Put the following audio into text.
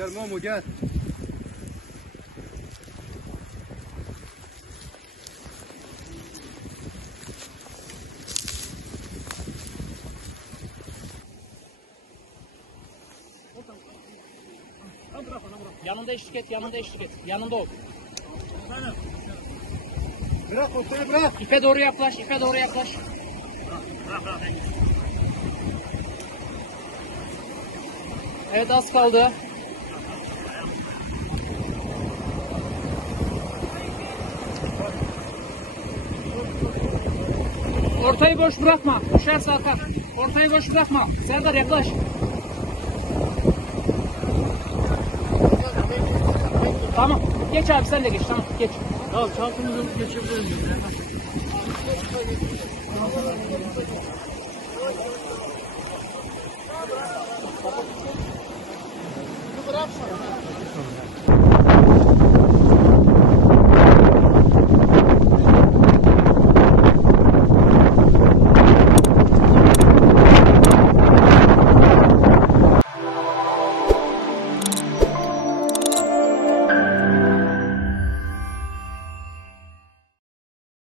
Gel Momo gel. Yanında eşlik et, yanında eşlik et. Yanında ol. Bırak ortaya bırak. İpe doğru yaklaş, ipe doğru yaklaş. Evet, az kaldı. Ortayı boş bırakma. Düşerse akar. Ortayı boş bırakma. Serdar yaklaş. Tamam. Geç abi, sen de geç. Tamam, geç. Tamam, çantamızı geçebilir miyiz? Bırak sana.